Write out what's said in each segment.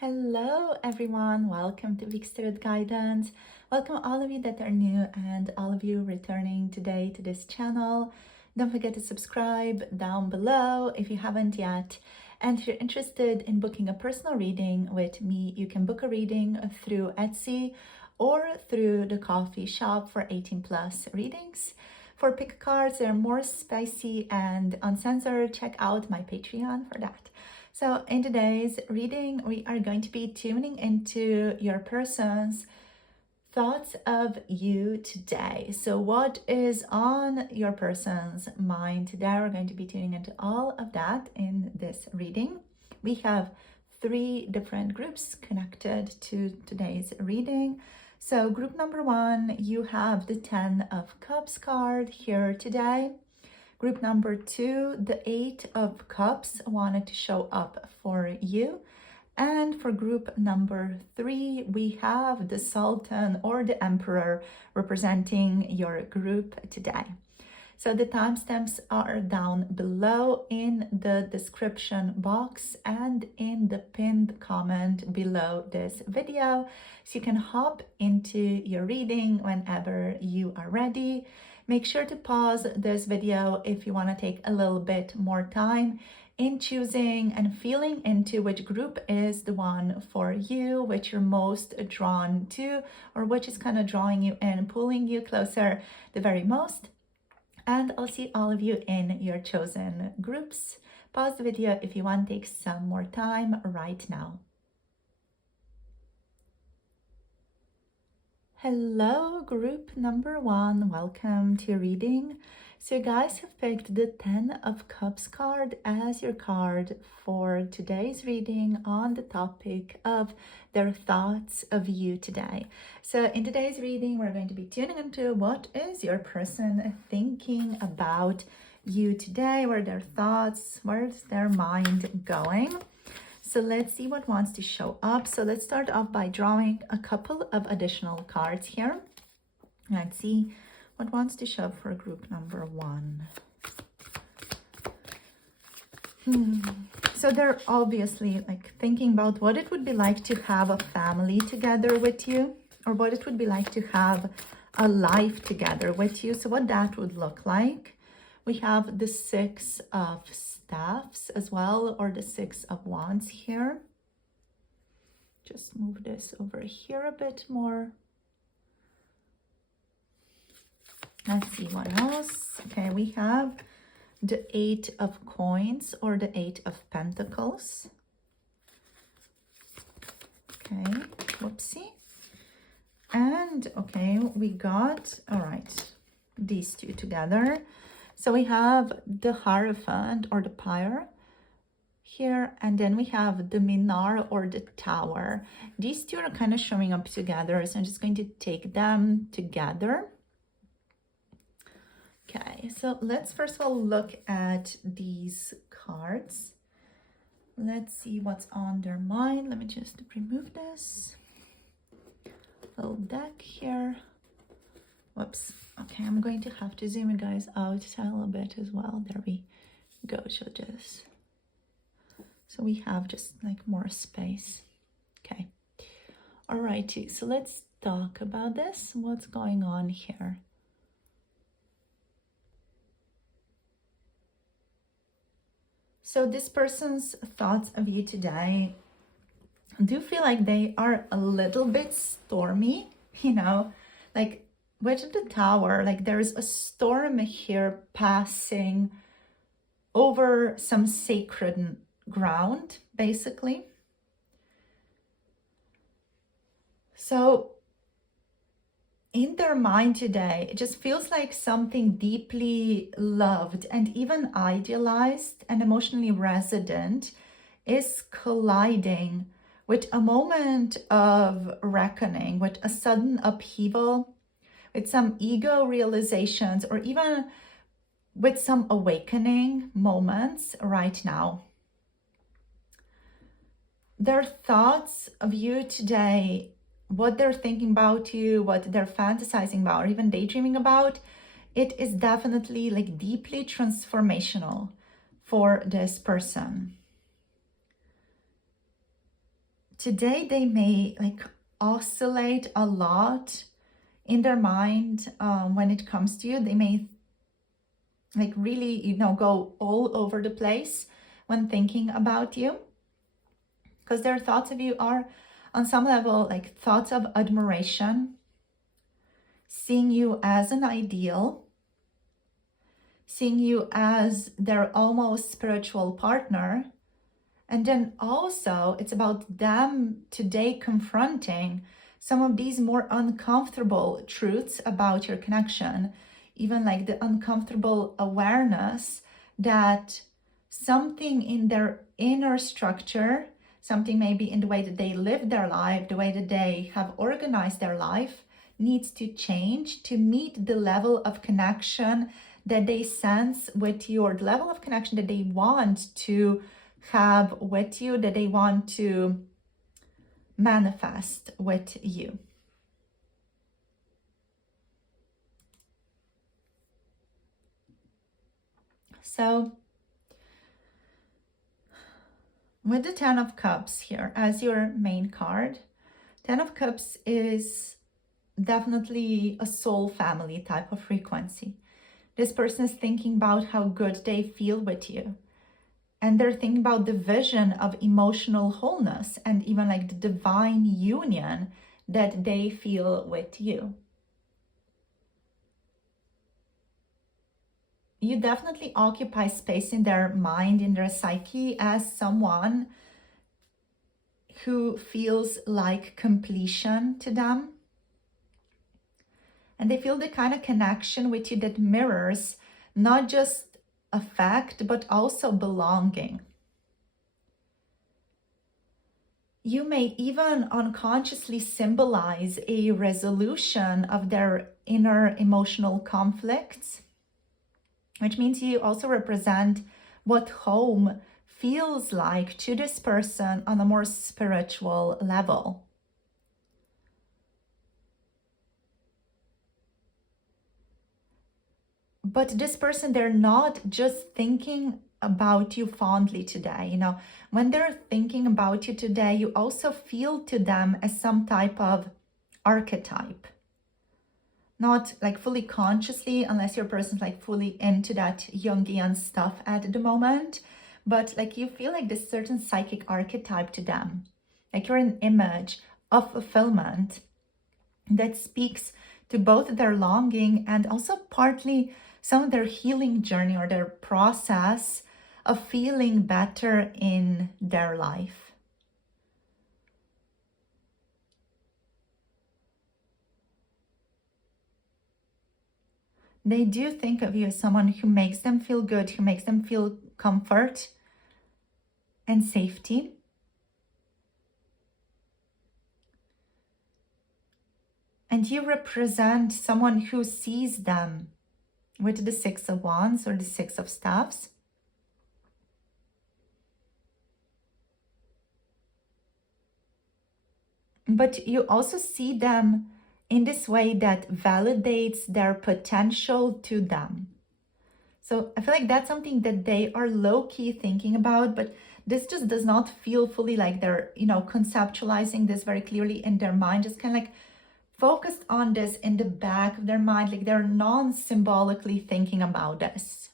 Hello everyone, welcome to Week's Tarot Guidance. Welcome all of you that are new and all of you returning today to this channel. Don't forget to subscribe down below if you haven't yet. And if you're interested in booking a personal reading with me, you can book a reading through Etsy or through the coffee shop for 18+ readings. For pick cards, they're more spicy and uncensored. Check out my Patreon for that. So in today's reading, we are going to be tuning into your person's thoughts of you today. So what is on your person's mind today? We're going to be tuning into all of that in this reading. We have 3 different groups connected to today's reading. So group number 1, you have the 10 of Cups card here today. Group number 2, the 8 of Cups wanted to show up for you. And for group number 3, we have the Sultan or the Emperor representing your group today. So the timestamps are down below in the description box and in the pinned comment below this video. So you can hop into your reading whenever you are ready. Make sure to pause this video if you want to take a little bit more time in choosing and feeling into which group is the one for you, which you're most drawn to, or which is kind of drawing you in, pulling you closer the very most. And I'll see all of you in your chosen groups. Pause the video if you want to take some more time right now. Hello, group number 1. Welcome to your reading. So you guys have picked the 10 of Cups card as your card for today's reading on the topic of their thoughts of you today. So in today's reading, we're going to be tuning into what is your person thinking about you today, where their thoughts, where's their mind going. So let's see what wants to show up. So let's start off by drawing a couple of additional cards here. Let's see what wants to show up for group number 1. So they're obviously like thinking about what it would be like to have a family together with you, or what it would be like to have a life together with you. So what that would look like. We have the 6 of Staffs as well, or the 6 of Wands here. Just move this over here a bit more. Let's see what else. Okay, we have the 8 of Coins or the 8 of Pentacles. Okay, whoopsie. And okay, we got, all right, these 2 together. So we have the Hierophant or the Pyre here, and then we have the Minar or the Tower. These 2 are kind of showing up together, so I'm just going to take them together. Okay, so let's first of all look at these cards. Let's see what's on their mind. Let me just remove this little deck here. Whoops. Okay, I'm going to have to zoom you guys out a little bit as well. There we go. So we have just like more space. Okay. Alrighty, so let's talk about this. What's going on here? So this person's thoughts of you today do feel like they are a little bit stormy, you know, like with the Tower, like there's a storm here passing over some sacred ground, basically. So in their mind today, it just feels like something deeply loved and even idealized and emotionally resident is colliding with a moment of reckoning, with a sudden upheaval, with some ego realizations, or even with some awakening moments right now. Their thoughts of you today, what they're thinking about you, what they're fantasizing about, or even daydreaming about, it is definitely like deeply transformational for this person. today they may like oscillate a lot in their mind when it comes to you. They may like really, go all over the place when thinking about you, because their thoughts of you are on some level like thoughts of admiration, seeing you as an ideal, seeing you as their almost spiritual partner. And then also it's about them today confronting some of these more uncomfortable truths about your connection, even like the uncomfortable awareness that something in their inner structure, something maybe in the way that they live their life, the way that they have organized their life, needs to change to meet the level of connection that they sense with you, or the level of connection that they want to have with you, that they want to manifest with you. So with the 10 of Cups here as your main card, 10 of Cups is definitely a soul family type of frequency. This person is thinking about how good they feel with you. And they're thinking about the vision of emotional wholeness and even like the divine union that they feel with you. You definitely occupy space in their mind, in their psyche, as someone who feels like completion to them. And they feel the kind of connection with you that mirrors not just affect, but also belonging. You may even unconsciously symbolize a resolution of their inner emotional conflicts, which means you also represent what home feels like to this person on a more spiritual level. But this person, they're not just thinking about you fondly today. When they're thinking about you today, you also feel to them as some type of archetype. Not like fully consciously, unless your person's like fully into that Jungian stuff at the moment, but like you feel like this certain psychic archetype to them. Like you're an image of fulfillment that speaks to both their longing and also partly some of their healing journey or their process of feeling better in their life. They do think of you as someone who makes them feel good, who makes them feel comfort and safety. And you represent someone who sees them with the 6 of Wands or the 6 of Staffs. But you also see them in this way that validates their potential to them. So I feel like that's something that they are low-key thinking about, but this just does not feel fully like they're, conceptualizing this very clearly in their mind, just kind of like focused on this in the back of their mind, like they're non-symbolically thinking about this.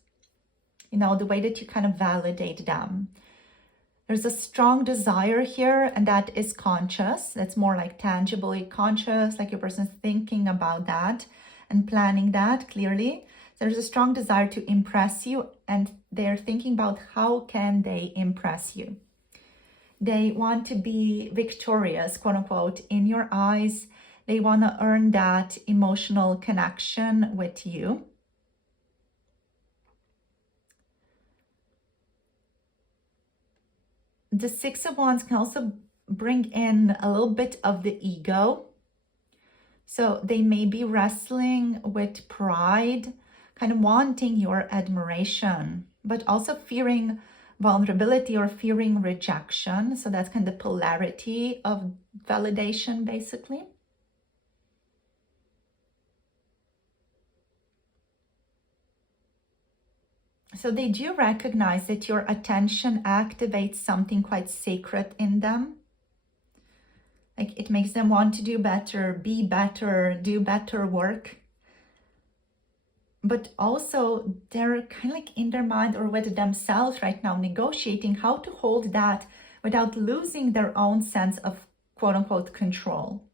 The way that you kind of validate them. There's a strong desire here, and that is conscious. That's more like tangibly conscious, like your person's thinking about that and planning that clearly. So there's a strong desire to impress you, and they're thinking about how can they impress you. They want to be victorious, quote unquote, in your eyes. They want to earn that emotional connection with you. The 6 of Wands can also bring in a little bit of the ego. So they may be wrestling with pride, kind of wanting your admiration, but also fearing vulnerability or fearing rejection. So that's kind of the polarity of validation, basically. So they do recognize that your attention activates something quite sacred in them. Like it makes them want to do better, be better, do better work. But also they're kind of like in their mind or with themselves right now, negotiating how to hold that without losing their own sense of quote unquote control.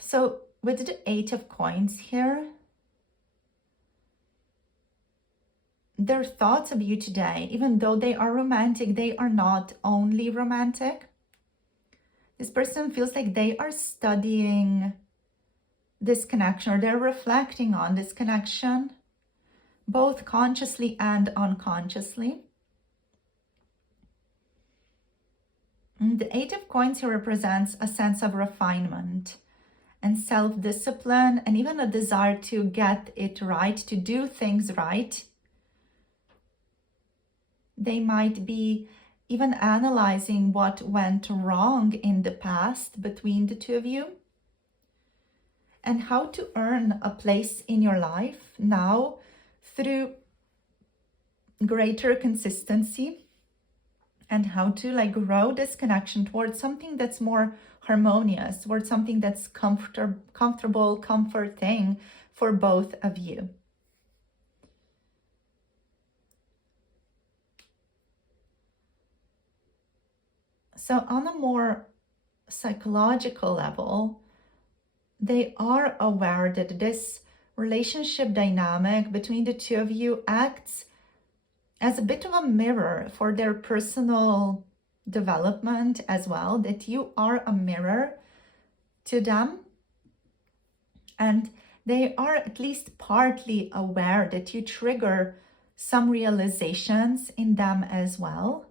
So with the Eight of Coins here, their thoughts of you today, even though they are romantic, they are not only romantic. This person feels like they are studying this connection, or they're reflecting on this connection, both consciously and unconsciously. And the Eight of Coins here represents a sense of refinement and self-discipline, and even a desire to get it right, to do things right. They might be even analyzing what went wrong in the past between the two of you and how to earn a place in your life now through greater consistency, and how to like grow this connection towards something that's more harmonious, towards something that's comfortable, comforting for both of you. So on a more psychological level, they are aware that this relationship dynamic between the two of you acts as a bit of a mirror for their personal development as well, that you are a mirror to them. And they are at least partly aware that you trigger some realizations in them as well,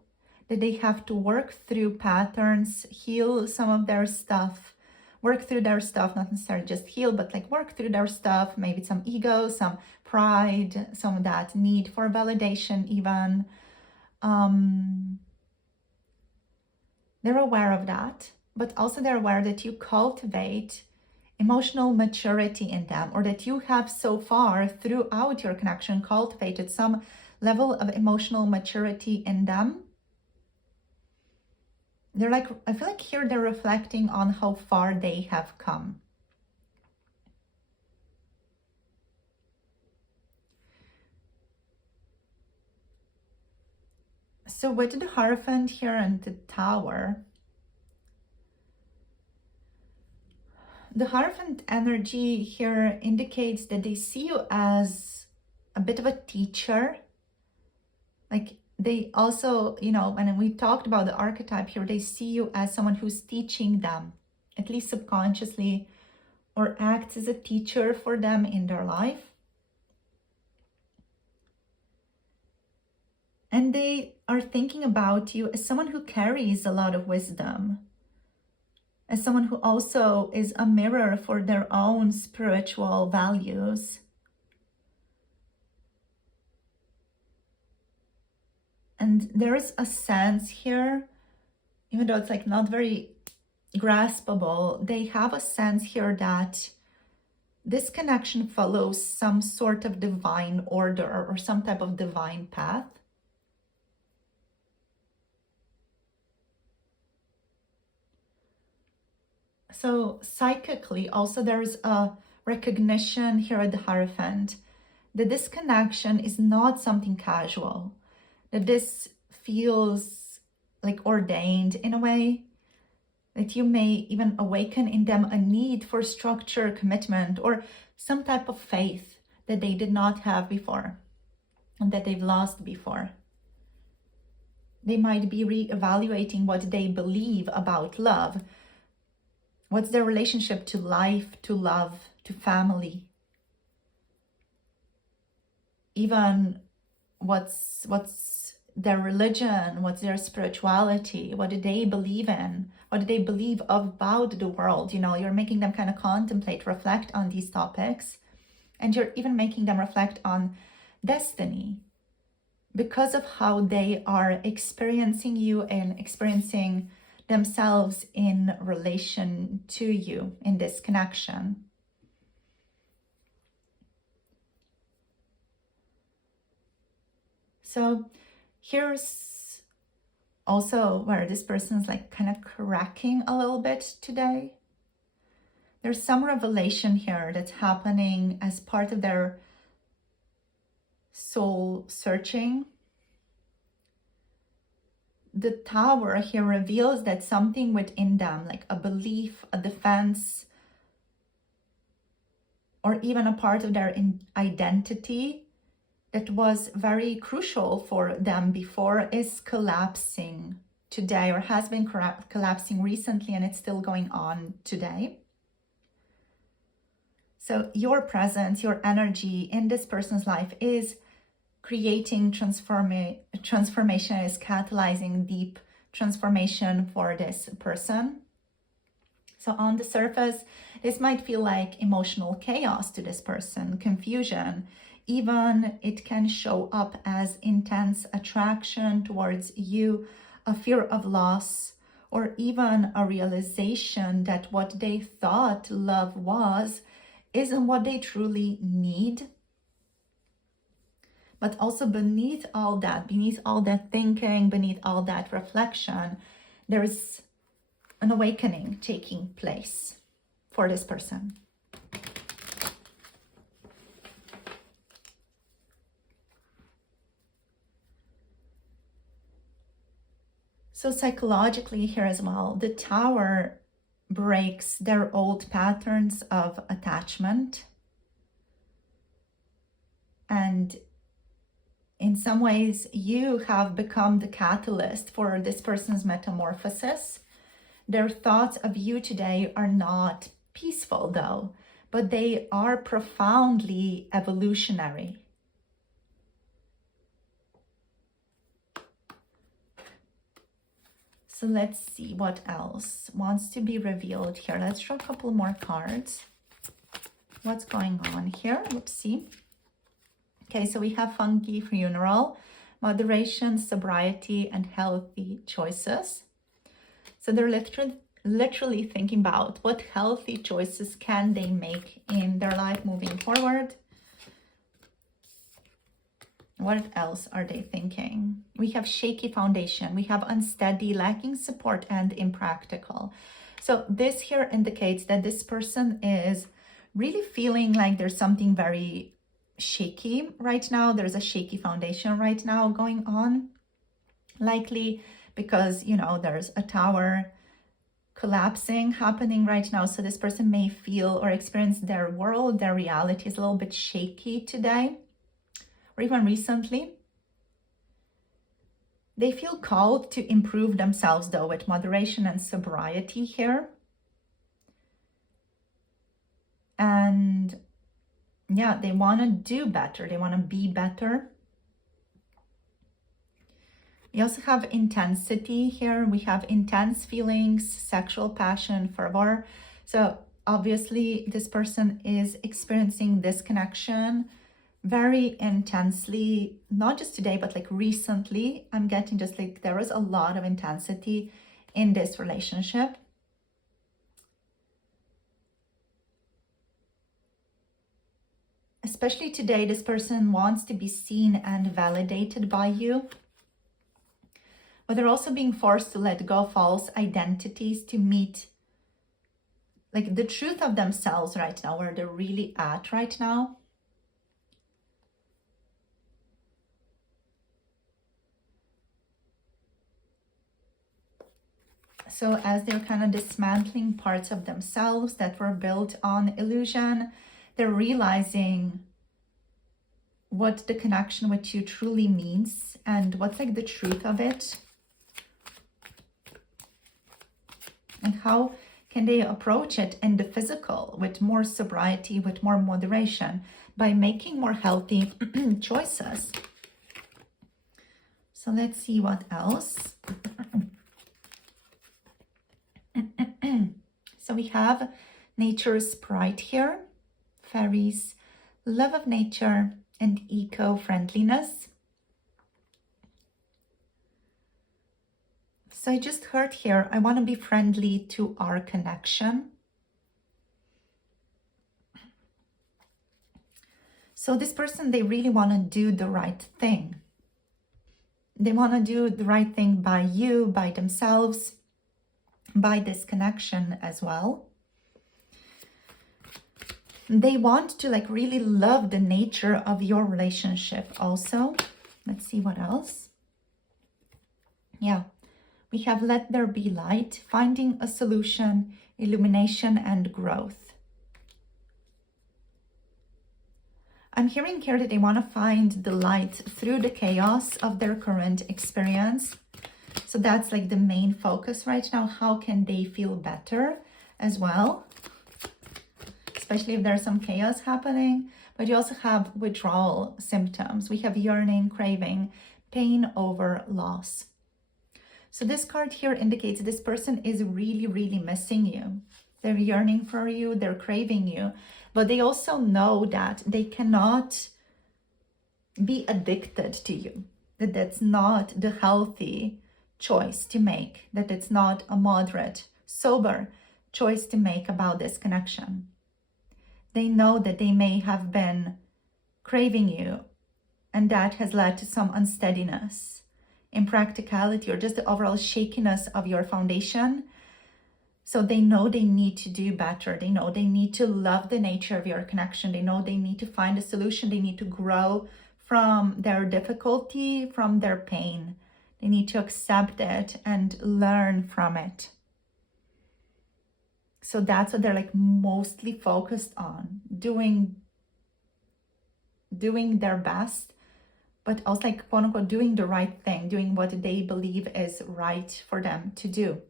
that they have to work through patterns, heal some of their stuff, work through their stuff, not necessarily just heal, but like work through their stuff, maybe some ego, some pride, some of that need for validation even. They're aware of that, but also they're aware that you cultivate emotional maturity in them, or that you have so far throughout your connection cultivated some level of emotional maturity in them. They're like, I feel like here they're reflecting on how far they have come. So with the Hierophant here and the Tower, the Hierophant energy here indicates that they see you as a bit of a teacher. Like they also, you know, when we talked about the archetype here, they see you as someone who's teaching them, at least subconsciously, or acts as a teacher for them in their life. And they are thinking about you as someone who carries a lot of wisdom, as someone who also is a mirror for their own spiritual values. And there is a sense here, even though it's like not very graspable, they have a sense here that this connection follows some sort of divine order or some type of divine path. So psychically, also there's a recognition here at the Hierophant that this connection is not something casual, that this feels like ordained in a way, that you may even awaken in them a need for structure, commitment, or some type of faith that they did not have before and that they've lost before. They might be reevaluating what they believe about love. What's their relationship to life, to love, to family? Even what's their religion, what's their spirituality, what do they believe in, what do they believe about the world? You know, you're making them kind of contemplate, reflect on these topics, and you're even making them reflect on destiny because of how they are experiencing you and experiencing themselves in relation to you in this connection. So here's also where this person's like kind of cracking a little bit today. There's some revelation here that's happening as part of their soul searching. The Tower here reveals that something within them, like a belief, a defense, or even a part of their identity that was very crucial for them before, is collapsing today, or has been collapsing recently, and it's still going on today. So your presence, your energy in this person's life is creating transformation, is catalyzing deep transformation for this person. So on the surface, this might feel like emotional chaos to this person, confusion. Even it can show up as intense attraction towards you, a fear of loss, or even a realization that what they thought love was isn't what they truly need. But also beneath all that thinking, beneath all that reflection, there's an awakening taking place for this person. So psychologically here as well, the Tower breaks their old patterns of attachment. And in some ways, you have become the catalyst for this person's metamorphosis. Their thoughts of you today are not peaceful though, but they are profoundly evolutionary. So let's see what else wants to be revealed here. Let's draw a couple more cards. What's going on here? Whoopsie. Okay, so we have funky funeral, moderation, sobriety, and healthy choices. So they're literally thinking about what healthy choices can they make in their life moving forward. What else are they thinking? We have shaky foundation. We have unsteady, lacking support, and impractical. So this here indicates that this person is really feeling like there's something very shaky right now. There's a shaky foundation right now going on. Likely because, you know, there's a tower collapsing happening right now. So this person may feel or experience their world, their reality is a little bit shaky today, or even recently. They feel called to improve themselves though, with moderation and sobriety here. And yeah, they want to do better. They want to be better. We also have intensity here. We have intense feelings, sexual passion, fervor. So obviously this person is experiencing this connection very intensely, not just today, but like recently. I'm getting just like there was a lot of intensity in this relationship. Especially today, this person wants to be seen and validated by you. But they're also being forced to let go of false identities to meet like the truth of themselves right now, where they're really at right now. So as they're kind of dismantling parts of themselves that were built on illusion, they're realizing what the connection with you truly means and what's like the truth of it. And how can they approach it in the physical with more sobriety, with more moderation, by making more healthy choices. So let's see what else. So we have nature's sprite here, fairies, love of nature, and eco-friendliness. So I just heard here, I want to be friendly to our connection. So this person, they really want to do the right thing. They want to do the right thing by you, by themselves, by this connection as well. They want to like really love the nature of your relationship also. Let's see what else. Yeah, we have let there be light, finding a solution, illumination, and growth. I'm hearing here that they want to find the light through the chaos of their current experience. So that's like the main focus right now. How can they feel better as well? Especially if there's some chaos happening. But you also have withdrawal symptoms. We have yearning, craving, pain over loss. So this card here indicates this person is really, really missing you. They're yearning for you, they're craving you, but they also know that they cannot be addicted to you, that that's not the healthy choice to make, that it's not a moderate, sober choice to make about this connection. They know that they may have been craving you, and that has led to some unsteadiness, impracticality, or just the overall shakiness of your foundation. So they know they need to do better. They know they need to love the nature of your connection. They know they need to find a solution. They need to grow from their difficulty, from their pain. They need to accept it and learn from it. So that's what they're like mostly focused on, doing their best, but also like quote unquote doing the right thing, doing what they believe is right for them to do.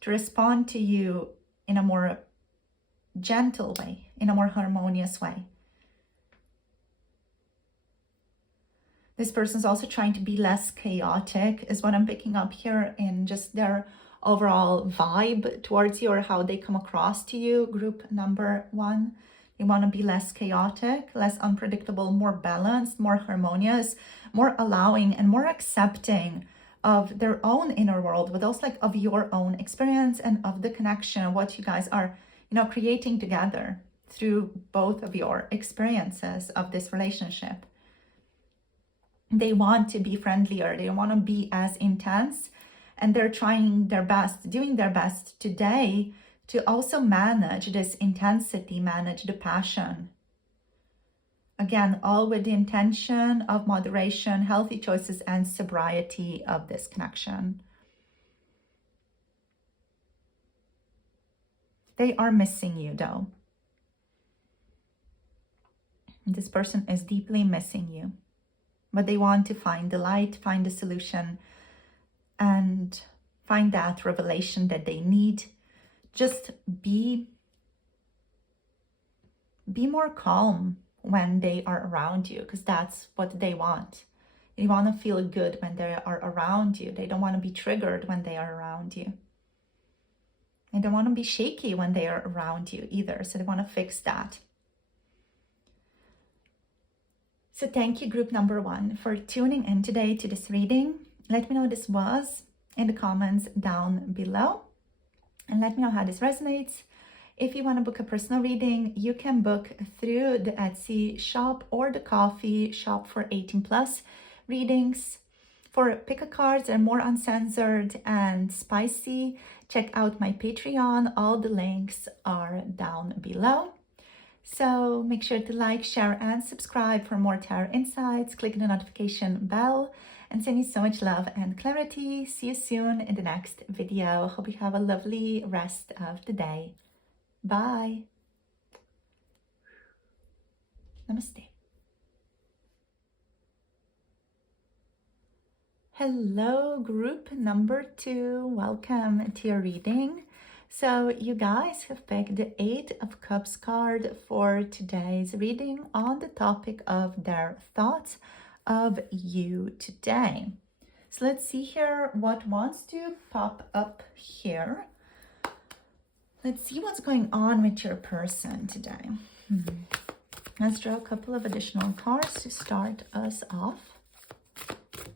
To respond to you in a more gentle way, in a more harmonious way. This person's also trying to be less chaotic, is what I'm picking up here in just their overall vibe towards you, or how they come across to you. Group number 1. They want to be less chaotic, less unpredictable, more balanced, more harmonious, more allowing and more accepting of their own inner world, but also like of your own experience and of the connection, what you guys are, creating together through both of your experiences of this relationship. They want to be friendlier. They want to be as intense, and they're trying their best, doing their best today to also manage this intensity, manage the passion. Again, all with the intention of moderation, healthy choices, and sobriety of this connection. They are missing you though. This person is deeply missing you, but they want to find the light, find the solution, and find that revelation that they need. Just be more calm when they are around you, because that's what they want. They want to feel good when they are around you. They don't want to be triggered when they are around you. They don't want to be shaky when they are around you either. So they want to fix that. So thank you, group number 1, for tuning in today to this reading. Let me know what this was in the comments down below. And let me know how this resonates. If you want to book a personal reading, you can book through the Etsy shop or the coffee shop for 18+ readings. For pick-a cards that are more uncensored and spicy, check out my Patreon. All the links are down below. So make sure to like, share, and subscribe for more tarot insights. Click the notification bell, and send you so much love and clarity. See you soon in the next video. Hope you have a lovely rest of the day. Bye. Namaste. Hello, group number 2. Welcome to your reading. So you guys have picked the 8 of Cups card for today's reading on the topic of their thoughts of you today. So let's see here what wants to pop up here. Let's see what's going on with your person today. Let's draw a couple of additional cards to start us off.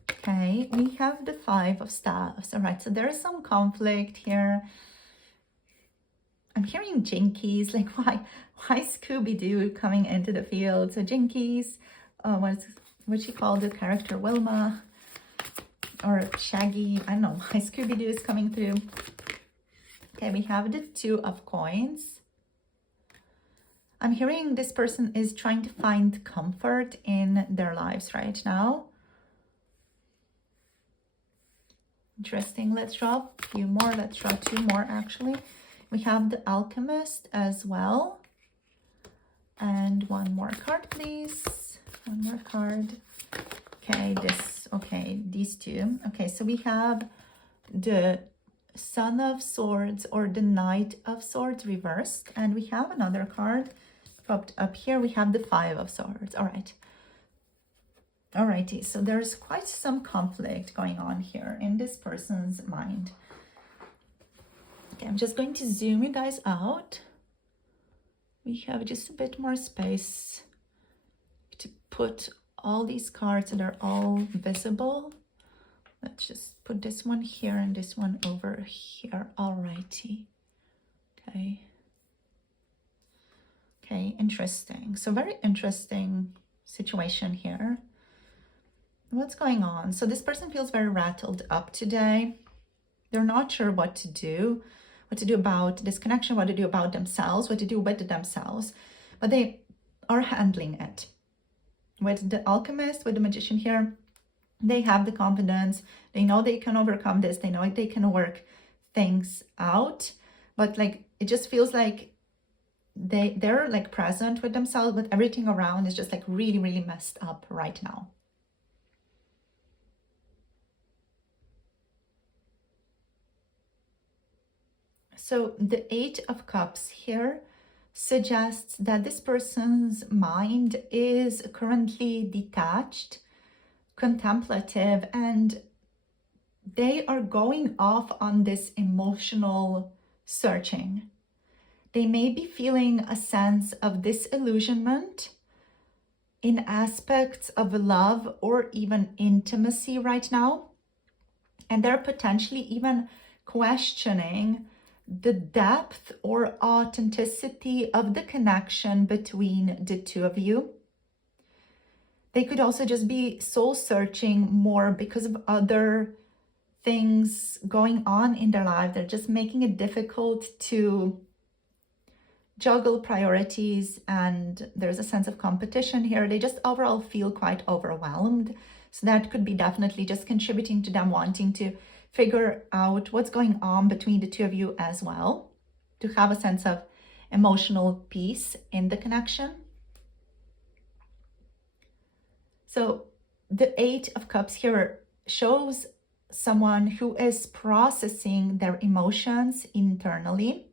Okay, we have the 5 of Staves. All right, so there is some conflict here. I'm hearing jinkies, like why Scooby-Doo coming into the field? So jinkies, what she called the character Wilma. or Shaggy. I don't know why Scooby-Doo is coming through. Okay, we have the Two of Coins. I'm hearing this person is trying to find comfort in their lives right now. Interesting. Let's draw a few more. Let's draw two more actually. We have the Alchemist as well. And one more card, please. One more card. Okay, these two. Okay, so we have the Son of Swords or the Knight of Swords reversed. And we have another card popped up here. We have the Five of Swords. All right. Alrighty, so there's quite some conflict going on here in this person's mind. Okay, I'm just going to zoom you guys out. We have just a bit more space to put all these cards so they're all visible. Let's just put this one here and this one over here. Alrighty. Okay. Okay, interesting. So very interesting situation here. What's going on? So this person feels very rattled up today. They're not sure what to do about this connection, what to do about themselves, what to do with themselves, but they are handling it. With the Alchemist, with the Magician here, they have the confidence. They know they can overcome this. They know they can work things out, but like, it just feels like they're like present with themselves, but everything around is just like really, really messed up right now. So the Eight of Cups here suggests that this person's mind is currently detached, contemplative, and they are going off on this emotional searching. They may be feeling a sense of disillusionment in aspects of love or even intimacy right now. And they're potentially even questioning the depth or authenticity of the connection between the two of you. They could also just be soul searching more because of other things going on in their life. They're just making it difficult to juggle priorities, and there's a sense of competition here. They just overall feel quite overwhelmed. So that could be definitely just contributing to them wanting to figure out what's going on between the two of you as well, to have a sense of emotional peace in the connection. So the Eight of Cups here shows someone who is processing their emotions internally,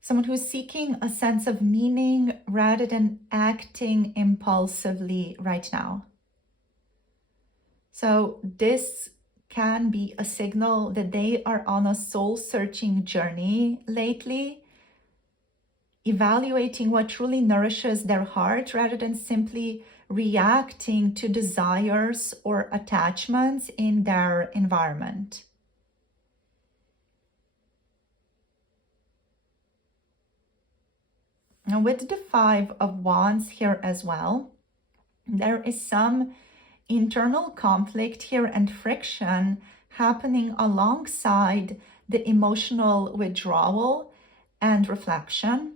someone who's seeking a sense of meaning rather than acting impulsively right now. So this can be a signal that they are on a soul-searching journey lately, evaluating what truly nourishes their heart rather than simply reacting to desires or attachments in their environment. And with the Five of Wands here as well, there is some internal conflict here and friction happening alongside the emotional withdrawal and reflection.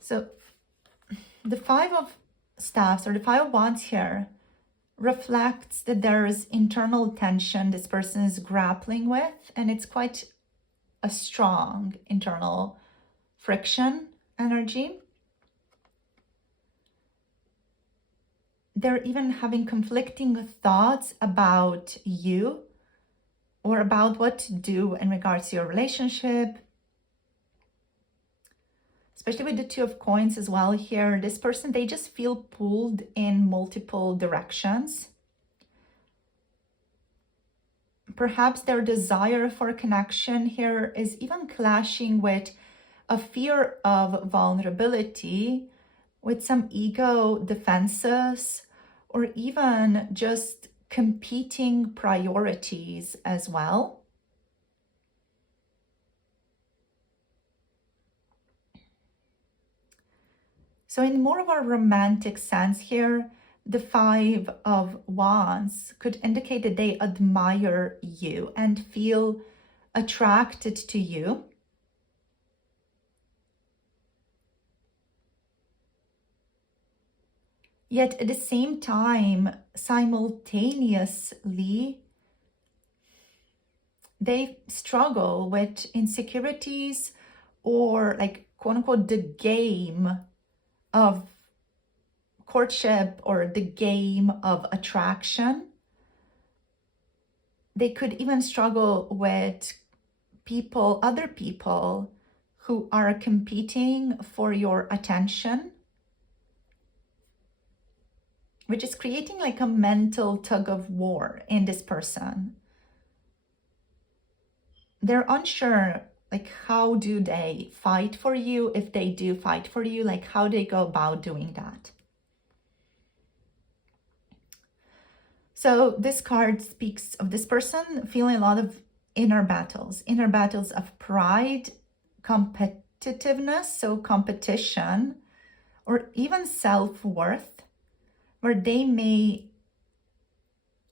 So the Five of Staffs or the Five of Wands here reflects that there is internal tension this person is grappling with, and it's quite a strong internal friction energy. They're even having conflicting thoughts about you or about what to do in regards to your relationship. Especially with the Two of Coins as well here, this person, they just feel pulled in multiple directions. Perhaps their desire for connection here is even clashing with a fear of vulnerability, with some ego defenses, or even just competing priorities as well. So in more of a romantic sense here, the Five of Wands could indicate that they admire you and feel attracted to you. Yet at the same time, simultaneously, they struggle with insecurities or like quote unquote the game of courtship or the game of attraction. They could even struggle with people, other people who are competing for your attention, which is creating like a mental tug of war in this person. They're unsure, like how do they fight for you? If they do fight for you, like how they go about doing that. So this card speaks of this person feeling a lot of inner battles of pride, competitiveness, so competition, or even self-worth, where they may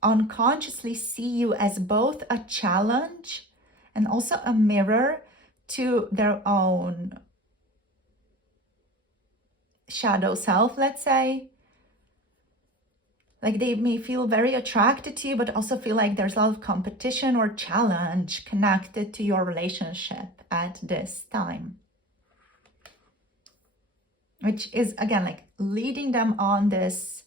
unconsciously see you as both a challenge and also a mirror to their own shadow self, let's say. Like they may feel very attracted to you, but also feel like there's a lot of competition or challenge connected to your relationship at this time. Which is, again, like leading them on this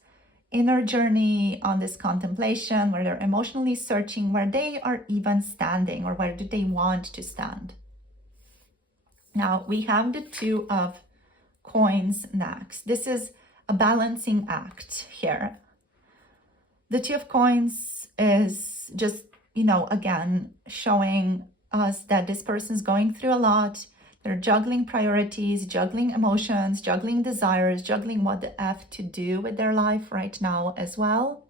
inner journey, on this contemplation, where they're emotionally searching where they are even standing or where do they want to stand. Now we have the Two of Coins next. This is a balancing act here. The Two of Coins is just, again, showing us that this person is going through a lot. They're juggling priorities, juggling emotions, juggling desires, juggling what the F to do with their life right now as well.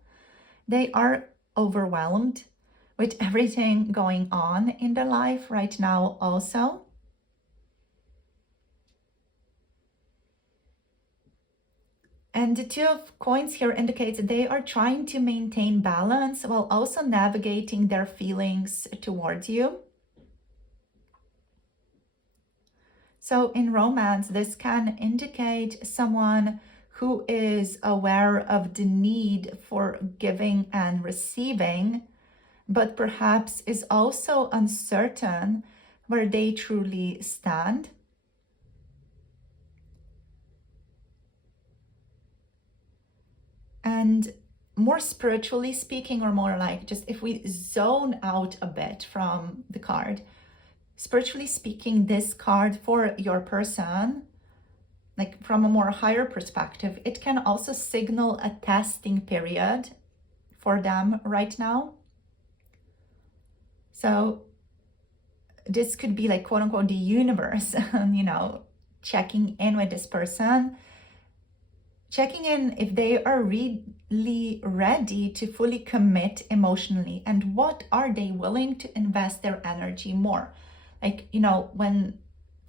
They are overwhelmed with everything going on in their life right now also. And the Two of Coins here indicates that they are trying to maintain balance while also navigating their feelings towards you. So in romance, this can indicate someone who is aware of the need for giving and receiving, but perhaps is also uncertain where they truly stand. And more spiritually speaking, or more like just if we zone out a bit from the card, spiritually speaking, this card for your person, like from a more higher perspective, it can also signal a testing period for them right now. So this could be like quote unquote the universe, checking in with this person, checking in if they are really ready to fully commit emotionally, and what are they willing to invest their energy more. Like, when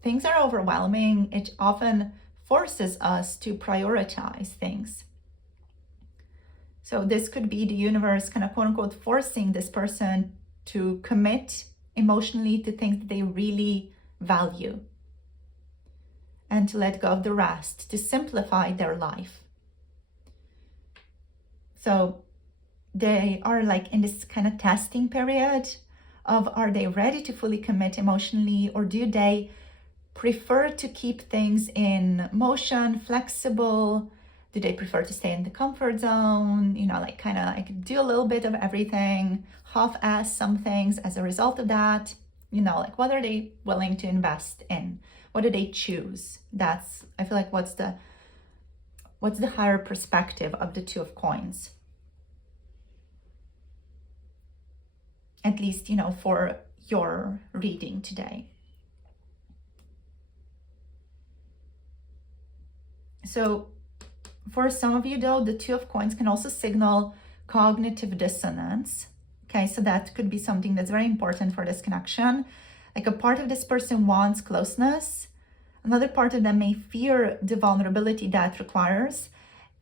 things are overwhelming, it often forces us to prioritize things. So this could be the universe kind of quote unquote forcing this person to commit emotionally to things that they really value and to let go of the rest, to simplify their life. So they are like in this kind of testing period of, are they ready to fully commit emotionally, or do they prefer to keep things in motion, flexible? Do they prefer to stay in the comfort zone, like kind of like do a little bit of everything, half-ass some things as a result of that? Like what are they willing to invest in? What do they choose? That's, I feel like, what's the higher perspective of the Two of Coins? At least, for your reading today. So for some of you though, the Two of Coins can also signal cognitive dissonance. Okay, so that could be something that's very important for this connection. Like a part of this person wants closeness. Another part of them may fear the vulnerability that requires.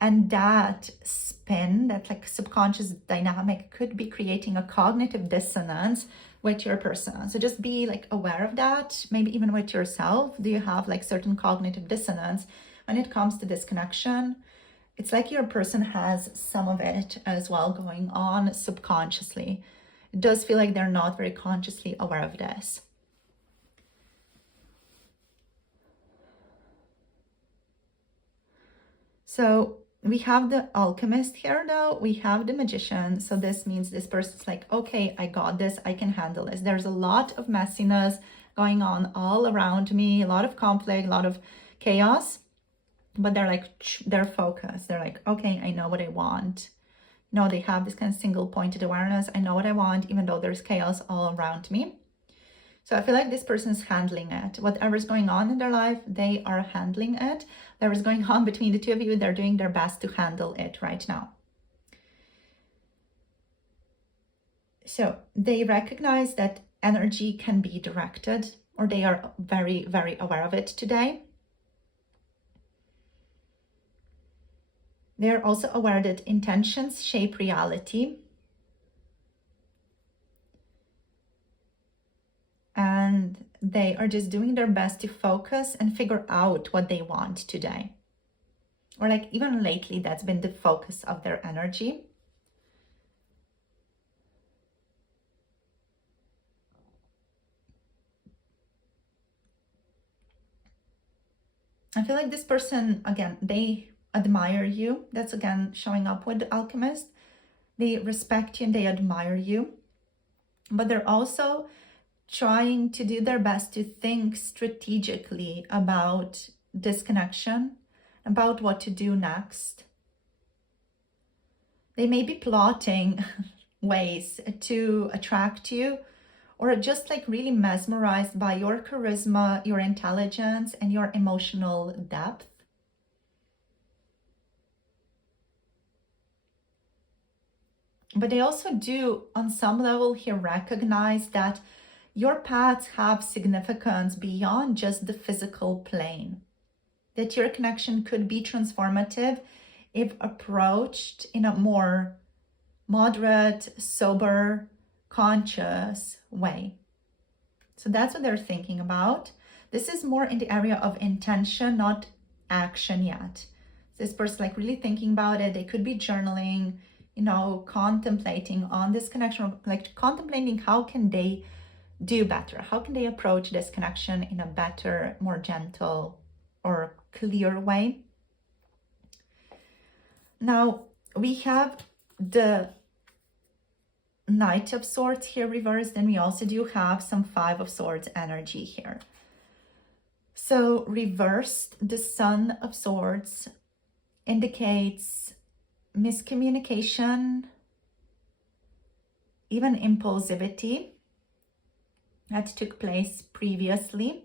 And that spin, that like subconscious dynamic, could be creating a cognitive dissonance with your person. So just be like aware of that, maybe even with yourself. Do you have like certain cognitive dissonance when it comes to this connection? It's like your person has some of it as well going on subconsciously. It does feel like they're not very consciously aware of this. So we have the alchemist here though, we have the magician. So this means this person's like, okay, I got this, I can handle this. There's a lot of messiness going on all around me, a lot of conflict, a lot of chaos, but they're like, they're focused. They're like, okay, I know what I want. No, they have this kind of single pointed awareness. I know what I want, even though there's chaos all around me. So I feel like this person's handling it. Whatever's going on in their life, they are handling it. Whatever's going on between the two of you, they're doing their best to handle it right now. So they recognize that energy can be directed, or they are very, very aware of it today. They're also aware that intentions shape reality. And they are just doing their best to focus and figure out what they want today. Or like even lately, that's been the focus of their energy. I feel like this person, again, they admire you. That's again showing up with the alchemist. They respect you and they admire you. But they're also trying to do their best to think strategically about this connection, about what to do next. They may be plotting ways to attract you, or just like really mesmerized by your charisma, your intelligence, and your emotional depth. But they also do, on some level here, recognize that your paths have significance beyond just the physical plane. That your connection could be transformative if approached in a more moderate, sober, conscious way. So that's what they're thinking about. This is more in the area of intention, not action yet. This person like really thinking about it. They could be journaling, contemplating on this connection, like contemplating how can they do better? How can they approach this connection in a better, more gentle or clear way? Now we have the Knight of Swords here reversed, and we also do have some Five of Swords energy here. So reversed, the Sun of Swords indicates miscommunication, even impulsivity that took place previously.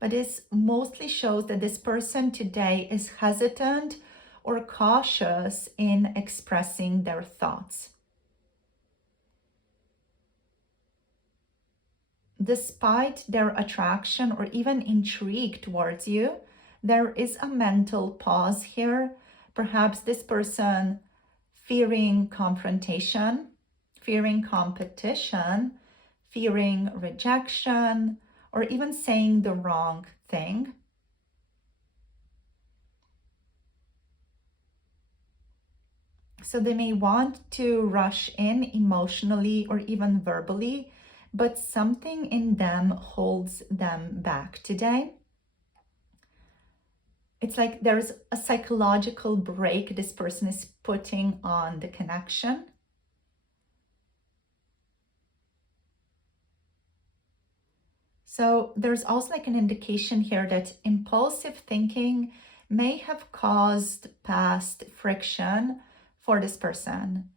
But this mostly shows that this person today is hesitant or cautious in expressing their thoughts. Despite their attraction or even intrigue towards you, there is a mental pause here. Perhaps this person fearing confrontation, fearing competition, fearing rejection, or even saying the wrong thing. So they may want to rush in emotionally or even verbally, but something in them holds them back today. It's like there's a psychological break this person is putting on the connection. So there's also like an indication here that impulsive thinking may have caused past friction for this person.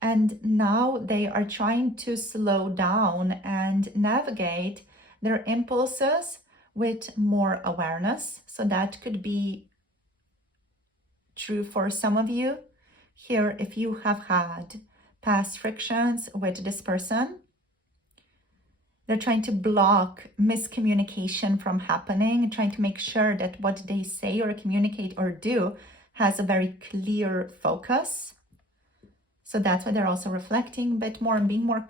And now they are trying to slow down and navigate their impulses with more awareness. So that could be true for some of you here if you have had past frictions with this person. They're trying to block miscommunication from happening, trying to make sure that what they say or communicate or do has a very clear focus. So that's why they're also reflecting a bit more and being more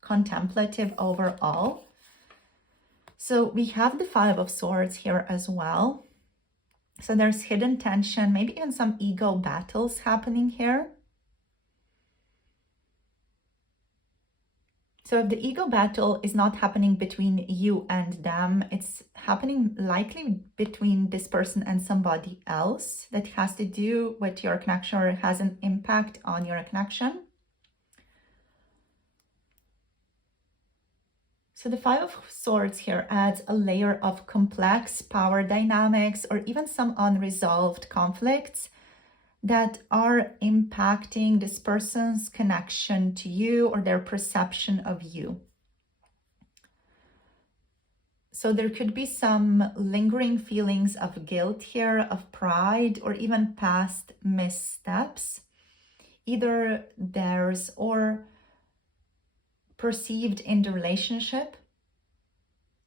contemplative overall. So we have the Five of Swords here as well. So there's hidden tension, maybe even some ego battles happening here. So if the ego battle is not happening between you and them, it's happening likely between this person and somebody else that has to do with your connection or has an impact on your connection. So the Five of Swords here adds a layer of complex power dynamics or even some unresolved conflicts that are impacting this person's connection to you or their perception of you. So there could be some lingering feelings of guilt here, of pride, or even past missteps, either theirs or perceived in the relationship,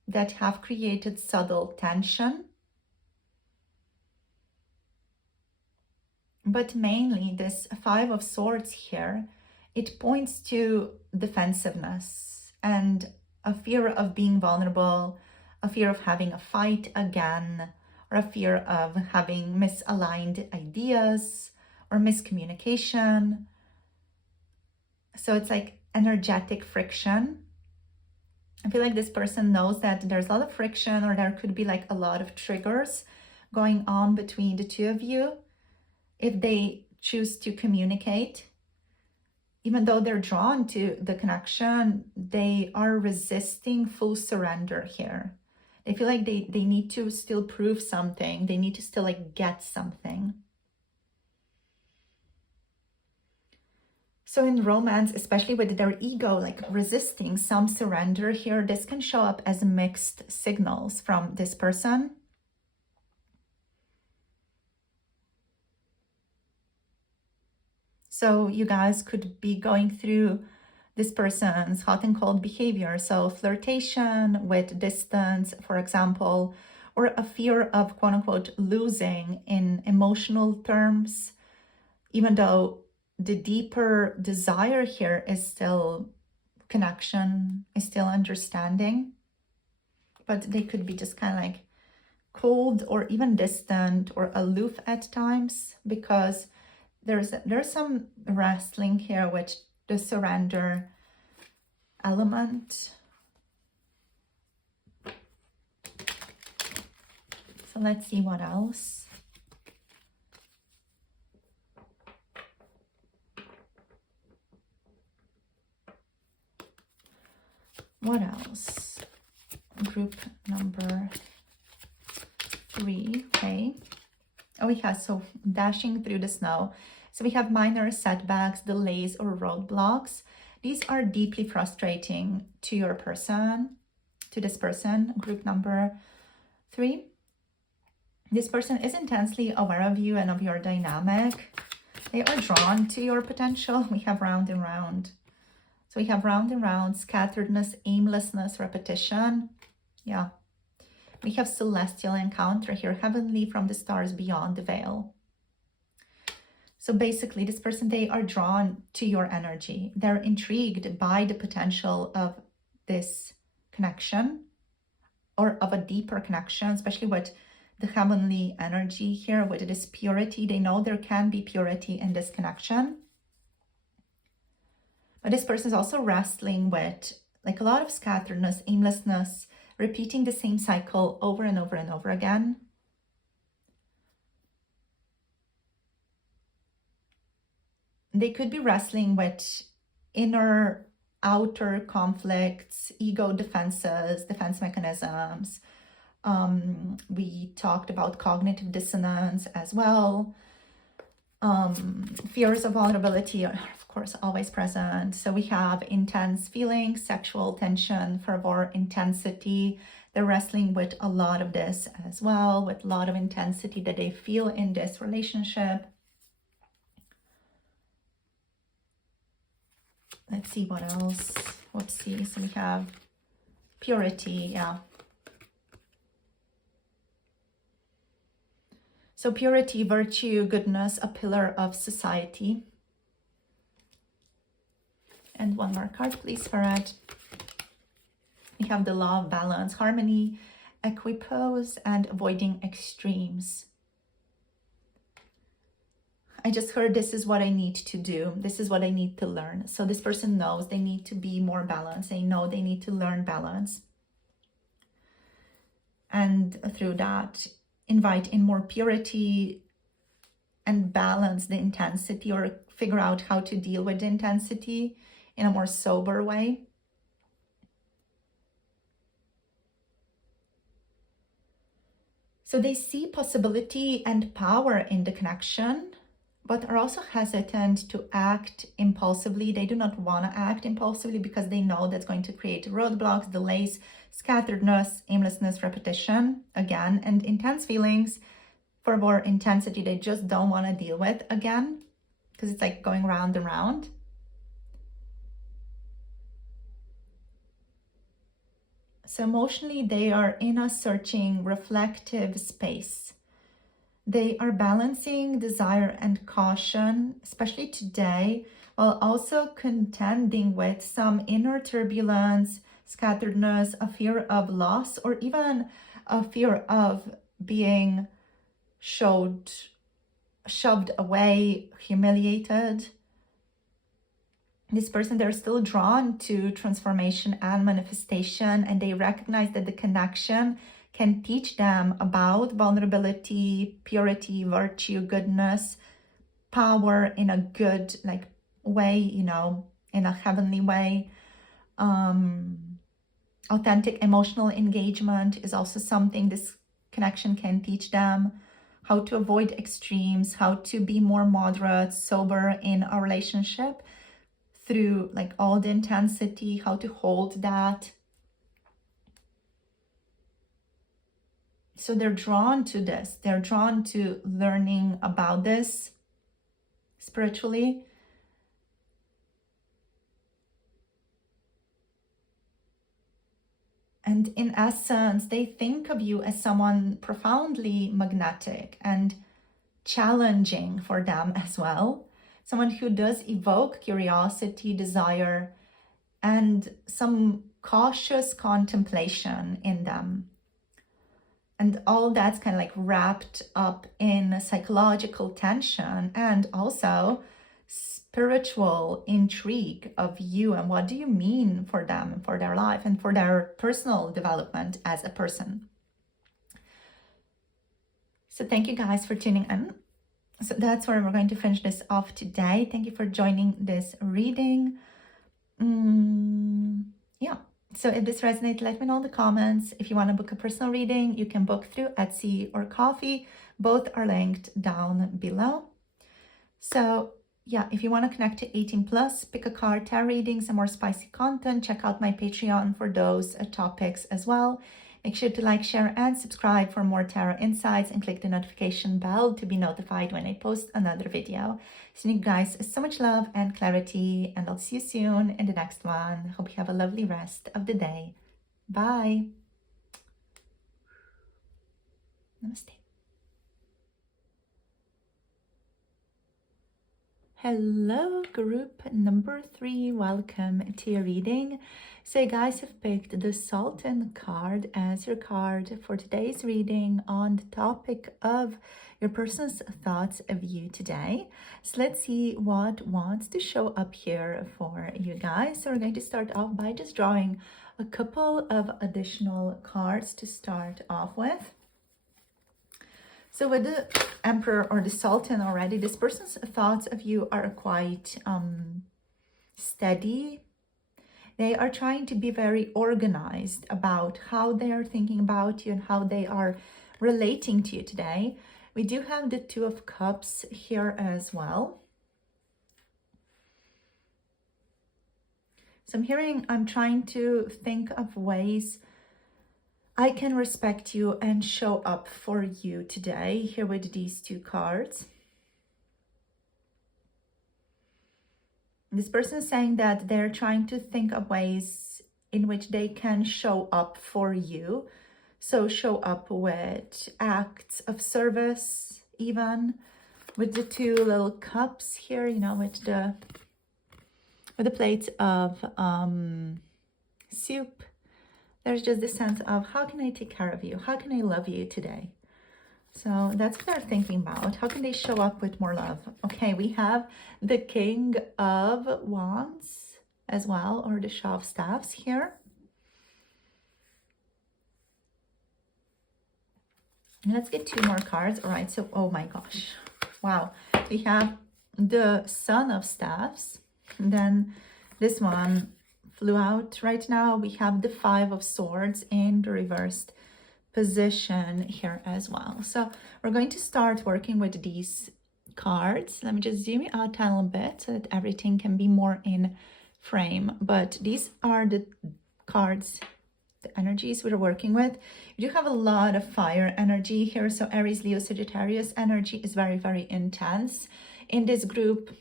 that have created subtle tension. But mainly this Five of Swords here, it points to defensiveness and a fear of being vulnerable, a fear of having a fight again, or a fear of having misaligned ideas or miscommunication. So it's like energetic friction. I feel like this person knows that there's a lot of friction, or there could be like a lot of triggers going on between the two of you. If they choose to communicate, even though they're drawn to the connection, they are resisting full surrender here. They feel like they need to still prove something. They need to still like get something. So in romance, especially with their ego, like resisting some surrender here, this can show up as mixed signals from this person. So you guys could be going through this person's hot and cold behavior. So flirtation with distance, for example, or a fear of quote unquote losing in emotional terms, even though the deeper desire here is still connection, is still understanding. But they could be just kind of like cold or even distant or aloof at times, because there's some wrestling here with the surrender element. So let's see what else. What else? Group number 3, okay. Oh, we have, so dashing through the snow. So we have minor setbacks, delays, or roadblocks. These are deeply frustrating to your person, to this person, group number 3. This person is intensely aware of you and of your dynamic. They are drawn to your potential. We have round and round. So we have round and round, scatteredness, aimlessness, repetition. Yeah. We have celestial encounter here, heavenly from the stars beyond the veil. So basically, this person, they are drawn to your energy. They're intrigued by the potential of this connection, or of a deeper connection, especially with the heavenly energy here, with this purity. They know there can be purity in this connection. But this person is also wrestling with like a lot of scatteredness, aimlessness, repeating the same cycle over and over and over again. They could be wrestling with inner, outer conflicts, ego defenses, defense mechanisms. We talked about cognitive dissonance as well. Fears of vulnerability are, of course, always present. So we have intense feelings, sexual tension, fervor, intensity. They're wrestling with a lot of this as well, with a lot of intensity that they feel in this relationship. Let's see what else. Whoopsie. So we have purity, yeah. So purity, virtue, goodness, a pillar of society. And one more card, please, for it. We have the law of balance, harmony, equipoise, and avoiding extremes. I just heard this is what I need to do. This is what I need to learn. So this person knows they need to be more balanced. They know they need to learn balance. And through that, invite in more purity and balance the intensity, or figure out how to deal with the intensity in a more sober way. So they see possibility and power in the connection, but are also hesitant to act impulsively. They do not want to act impulsively because they know that's going to create roadblocks, delays, scatteredness, aimlessness, repetition, again, and intense feelings for more intensity they just don't want to deal with again, because it's like going round and round. So emotionally, they are in a searching, reflective space. They are balancing desire and caution, especially today, while also contending with some inner turbulence, scatteredness, a fear of loss, or even a fear of being shoved away, humiliated. This person, they're still drawn to transformation and manifestation, and they recognize that the connection can teach them about vulnerability, purity, virtue, goodness, power in a good way, in a heavenly way. Authentic emotional engagement is also something this connection can teach them. How to avoid extremes, how to be more moderate, sober in a relationship through all the intensity, how to hold that. So they're drawn to this. They're drawn to learning about this spiritually. And in essence, they think of you as someone profoundly magnetic and challenging for them as well. Someone who does evoke curiosity, desire, and some cautious contemplation in them. And all that's kind of wrapped up in psychological tension and also spiritual intrigue of you and what do you mean for them, for their life, and for their personal development as a person. So thank you guys for tuning in. So that's where we're going to finish this off today. Thank you for joining this reading. Yeah. So if this resonates, let me know in the comments. If you want to book a personal reading, you can book through Etsy or Ko-fi. Both are linked down below. So yeah, if you want to connect to 18 plus, pick a card, tarot readings, and more spicy content, check out my Patreon for those topics as well. Make sure to like, share, and subscribe for more tarot insights, and click the notification bell to be notified when I post another video. Sending you guys so much love and clarity, and I'll see you soon in the next one. Hope you have a lovely rest of the day. Bye. Namaste. Hello, group number 3. Welcome to your reading. So you guys have picked the Sultan card as your card for today's reading on the topic of your person's thoughts of you today. So let's see what wants to show up here for you guys. So we're going to start off by just drawing a couple of additional cards to start off with. So with the Emperor or the Sultan already, this person's thoughts of you are quite steady. They are trying to be very organized about how they are thinking about you and how they are relating to you today. We do have the Two of Cups here as well. So I'm trying to think of ways I can respect you and show up for you today here with these two cards. This person is saying that they're trying to think of ways in which they can show up for you. So show up with acts of service, even with the two little cups here, you know, with the plates of soup. There's just this sense of, how can I take care of you? How can I love you today? So that's what they're thinking about. How can they show up with more love? Okay, we have the King of Wands as well, or the Shaw of Staffs here. And let's get two more cards. All right, so, oh my gosh. Wow. We have the Son of Staffs. And then this one flew out right now. We have the Five of Swords in the reversed position here as well. So we're going to start working with these cards. Let me just zoom it out a little bit so that everything can be more in frame. But these are the cards, the energies we're working with. You do have a lot of fire energy here. So Aries, Leo, Sagittarius energy is very, very intense in this group.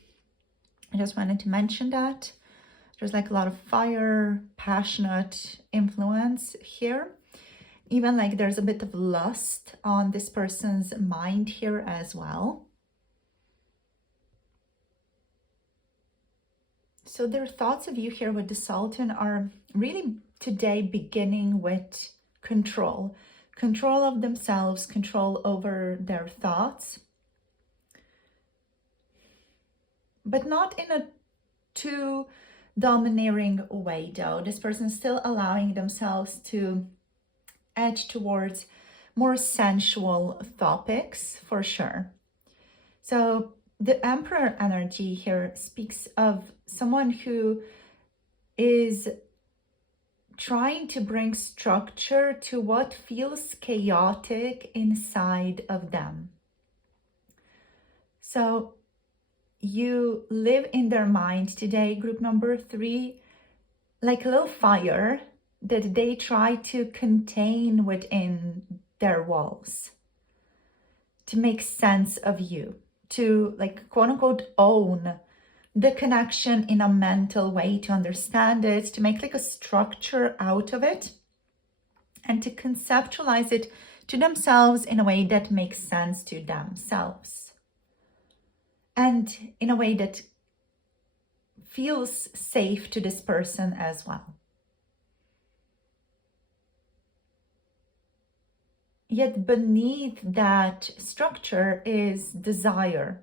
I just wanted to mention that. There's like a lot of fire, passionate influence here. Even like there's a bit of lust on this person's mind here as well. So their thoughts of you here with the Sultan are really today beginning with control. Control of themselves, control over their thoughts. But not in a too domineering way though. This person is still allowing themselves to edge towards more sensual topics for sure. So the Emperor energy here speaks of someone who is trying to bring structure to what feels chaotic inside of them. So you live in their mind today, group number 3, like a little fire that they try to contain within their walls to make sense of you, to like quote unquote own the connection in a mental way, to understand it, to make like a structure out of it, and to conceptualize it to themselves in a way that makes sense to themselves. And in a way that feels safe to this person as well. Yet beneath that structure is desire,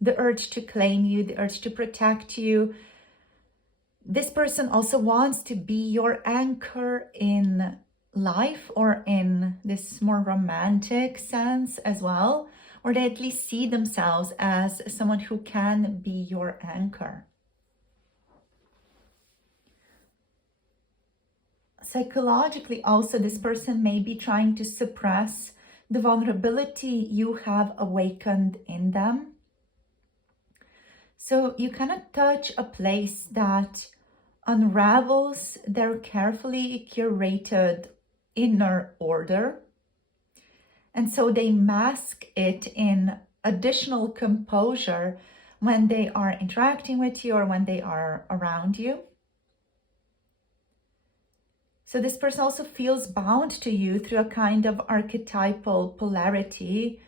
the urge to claim you, the urge to protect you. This person also wants to be your anchor in life, or in this more romantic sense as well, or they at least see themselves as someone who can be your anchor. Psychologically also, this person may be trying to suppress the vulnerability you have awakened in them. So you kind of touch a place that unravels their carefully curated inner order. And so they mask it in additional composure when they are interacting with you or when they are around you. So this person also feels bound to you through a kind of archetypal polarity.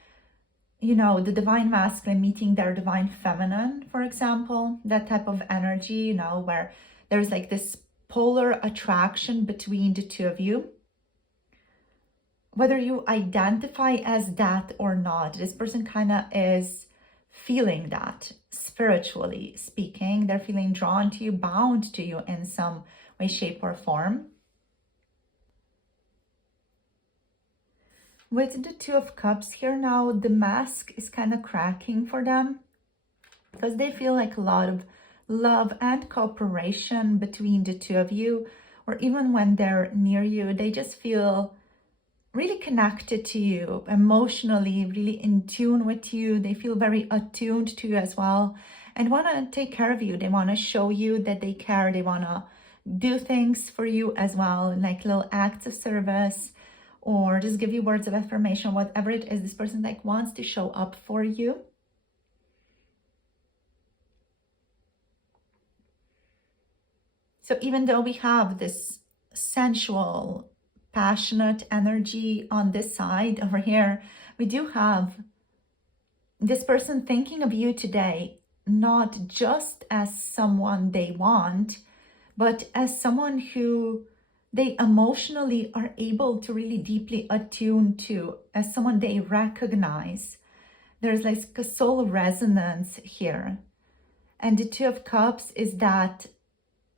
You know, the divine masculine meeting their divine feminine, for example, that type of energy, you know, where there's like this polar attraction between the two of you. Whether you identify as that or not, this person kind of is feeling that, spiritually speaking. They're feeling drawn to you, bound to you in some way, shape, or form. With the Two of Cups here now, the mask is kind of cracking for them because they feel like a lot of love and cooperation between the two of you, or even when they're near you, they just feel really connected to you emotionally, really in tune with you. They feel very attuned to you as well and want to take care of you. They want to show you that they care. They want to do things for you as well, like little acts of service, or just give you words of affirmation, whatever it is. This person like wants to show up for you. So even though we have this sensual, passionate energy on this side over here, we do have this person thinking of you today, not just as someone they want, but as someone who they emotionally are able to really deeply attune to, as someone they recognize. There's like a soul resonance here. And the Two of Cups is that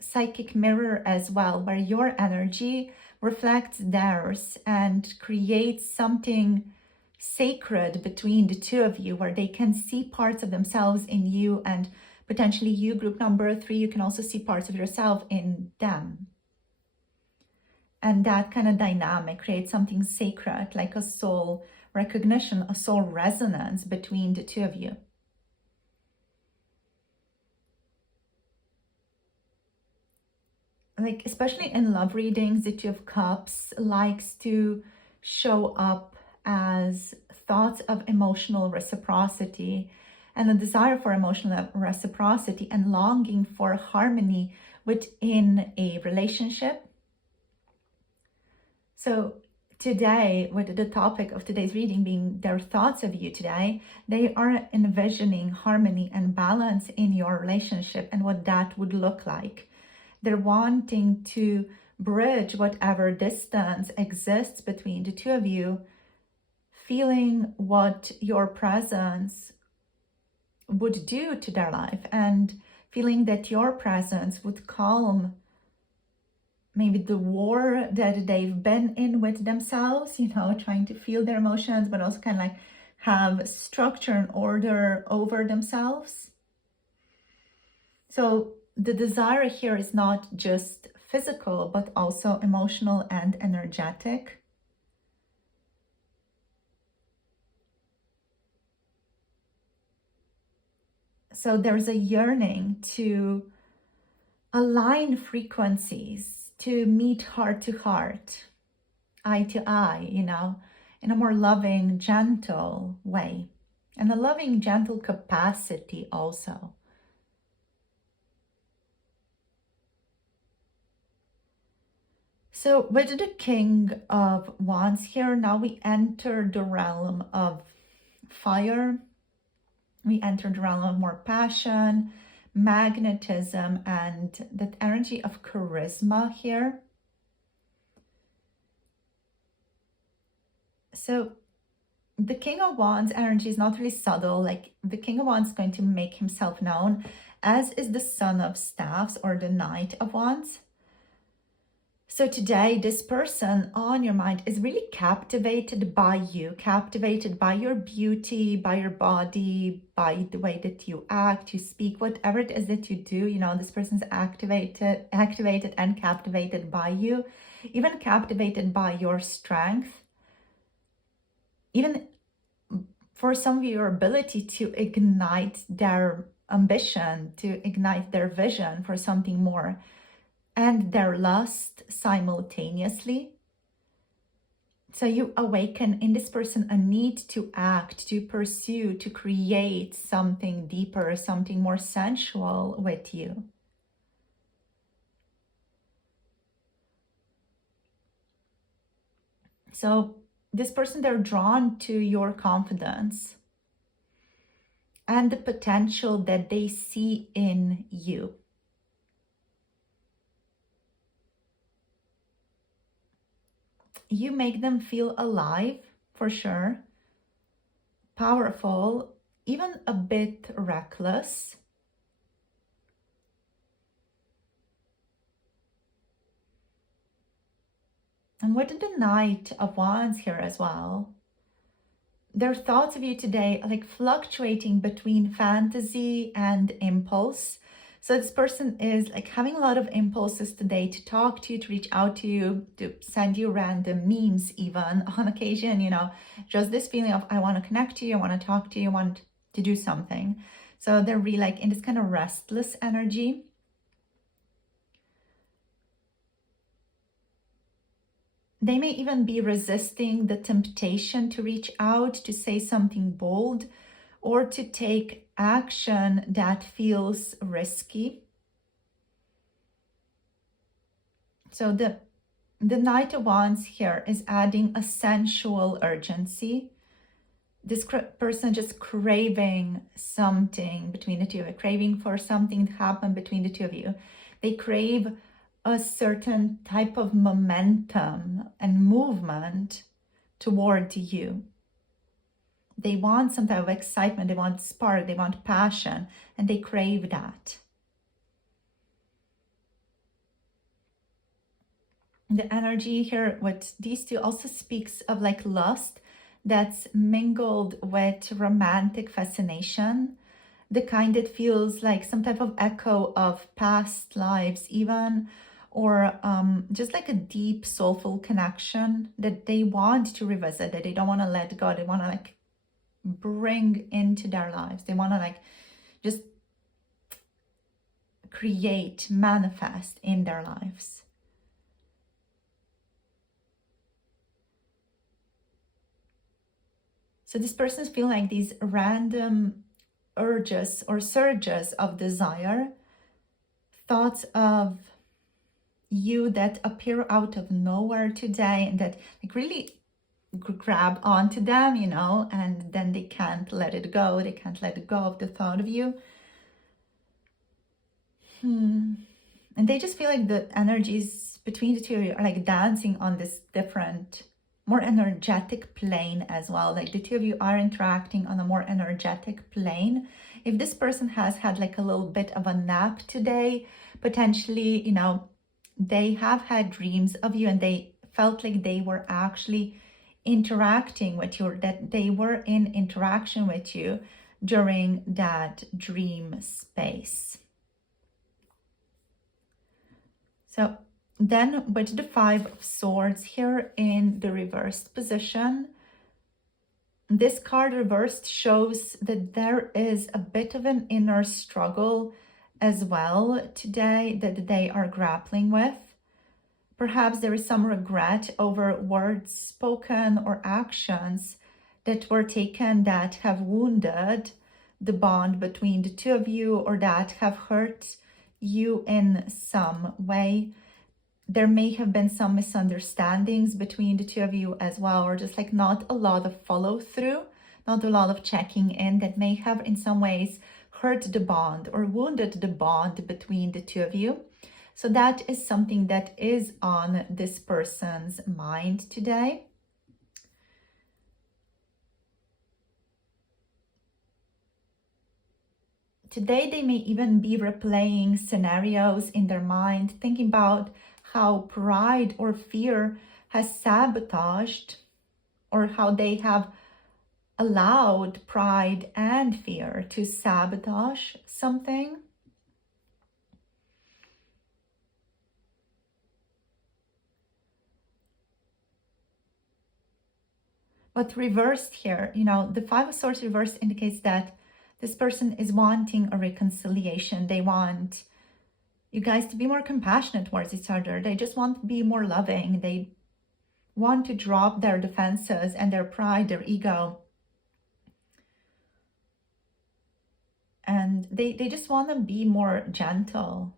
psychic mirror as well, where your energy reflects theirs and creates something sacred between the two of you, where they can see parts of themselves in you, and potentially you, group number 3, you can also see parts of yourself in them. And that kind of dynamic creates something sacred, like a soul recognition, a soul resonance between the two of you. Like, especially in love readings, the Two of Cups likes to show up as thoughts of emotional reciprocity and a desire for emotional reciprocity and longing for harmony within a relationship. So today, with the topic of today's reading being their thoughts of you today, they are envisioning harmony and balance in your relationship and what that would look like. They're wanting to bridge whatever distance exists between the two of you, feeling what your presence would do to their life and feeling that your presence would calm maybe the war that they've been in with themselves, trying to feel their emotions, but also kind of like have structure and order over themselves. So the desire here is not just physical, but also emotional and energetic. So there's a yearning to align frequencies, to meet heart to heart, eye to eye, in a more loving, gentle way, and a loving, gentle capacity also. So with the King of Wands here, now we enter the realm of fire. We enter the realm of more passion, magnetism, and that energy of charisma here. So the King of Wands energy is not really subtle. Like, the King of Wands is going to make himself known, as is the Son of Staffs or the Knight of Wands. So today, this person on your mind is really captivated by you, captivated by your beauty, by your body, by the way that you act, you speak, whatever it is that you do. This person's activated and captivated by you, even captivated by your strength, even for some of your ability to ignite their ambition, to ignite their vision for something more, and their lust simultaneously. So you awaken in this person a need to act, to pursue, to create something deeper, something more sensual with you. So this person, they're drawn to your confidence and the potential that they see in you. You make them feel alive, for sure, powerful, even a bit reckless. And with the Knight of Wands here as well, their thoughts of you today are like fluctuating between fantasy and impulse. So this person is like having a lot of impulses today to talk to you, to reach out to you, to send you random memes even on occasion, just this feeling of, I want to connect to you, I want to talk to you, I want to do something. So they're really like in this kind of restless energy. They may even be resisting the temptation to reach out, to say something bold, or to take action that feels risky. So the Knight of Wands here is adding a sensual urgency this person just craving something between the two of you, craving for something to happen between the two of you. They crave a certain type of momentum and movement toward you. They want some type of excitement, they want spark, they want passion, and they crave that. The energy here with these two also speaks of like lust that's mingled with romantic fascination, the kind that feels like some type of echo of past lives even, or just like a deep soulful connection that they want to revisit, that they don't want to let go, they want to like bring into their lives. They want to like just create, manifest in their lives. So this person is feeling like these random urges or surges of desire, thoughts of you that appear out of nowhere today and that like really grab onto them, you know, and then they can't let it go. They can't let go of the thought of you. And they just feel like the energies between the two of you are like dancing on this different, more energetic plane as well. Like the two of you are interacting on a more energetic plane. If this person has had like a little bit of a nap today, potentially, you know, they have had dreams of you and they felt like they were actually interacting with you, that they were in interaction with you during that dream space. So then with the Five of Swords here in the reversed position, this card reversed shows that there is a bit of an inner struggle as well today that they are grappling with. Perhaps there is some regret over words spoken or actions that were taken that have wounded the bond between the two of you or that have hurt you in some way. There may have been some misunderstandings between the two of you as well, or just like not a lot of follow through, not a lot of checking in that may have in some ways hurt the bond or wounded the bond between the two of you. So that is something that is on this person's mind today. Today, they may even be replaying scenarios in their mind, thinking about how pride or fear has sabotaged, or how they have allowed pride and fear to sabotage something. But reversed here, you know, the Five of Swords reversed indicates that this person is wanting a reconciliation. They want you guys to be more compassionate towards each other. They just want to be more loving. They want to drop their defenses and their pride, their ego. And they just want to be more gentle.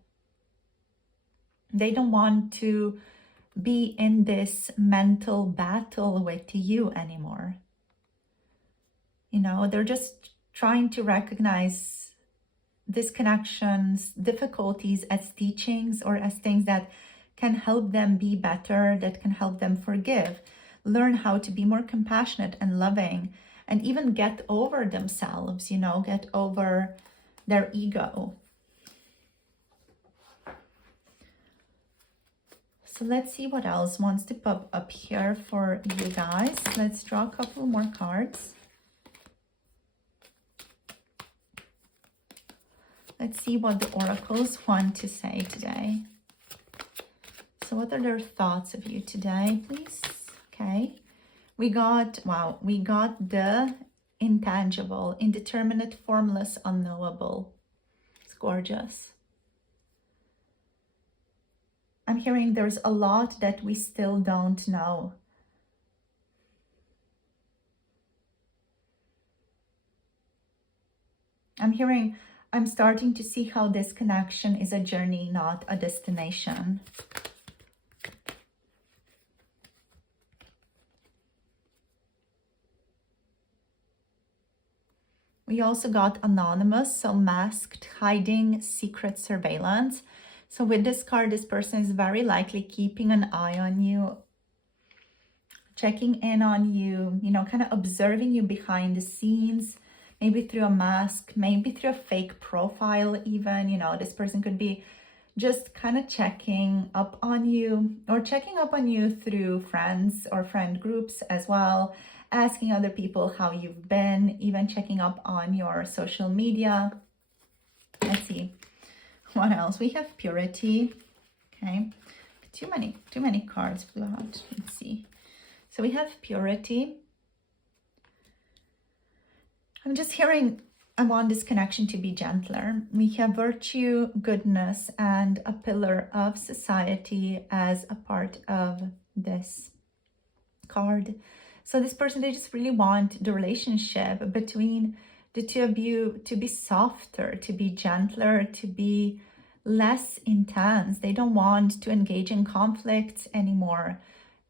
They don't want to be in this mental battle with you anymore. You know, they're just trying to recognize disconnections, difficulties as teachings or as things that can help them be better, that can help them forgive, learn how to be more compassionate and loving, and even get over themselves, you know, get over their ego. So let's see what else wants to pop up here for you guys. Let's draw a couple more cards. Let's see what the oracles want to say today. So what are their thoughts of you today, please? Okay. We got the intangible, indeterminate, formless, unknowable. It's gorgeous. I'm hearing there's a lot that we still don't know. I'm starting to see how this connection is a journey, not a destination. We also got anonymous, so masked, hiding, secret surveillance. So with this card, this person is very likely keeping an eye on you, checking in on you, you know, kind of observing you behind the scenes, maybe through a mask, maybe through a fake profile even. You know, this person could be just kind of checking up on you, or checking up on you through friends or friend groups as well, asking other people how you've been, even checking up on your social media. Let's see, what else? We have purity. Okay, too many cards flew out. Let's see. So we have purity. I'm just hearing, I want this connection to be gentler. We have virtue, goodness, and a pillar of society as a part of this card. So this person, they just really want the relationship between the two of you to be softer, to be gentler, to be less intense. They don't want to engage in conflicts anymore.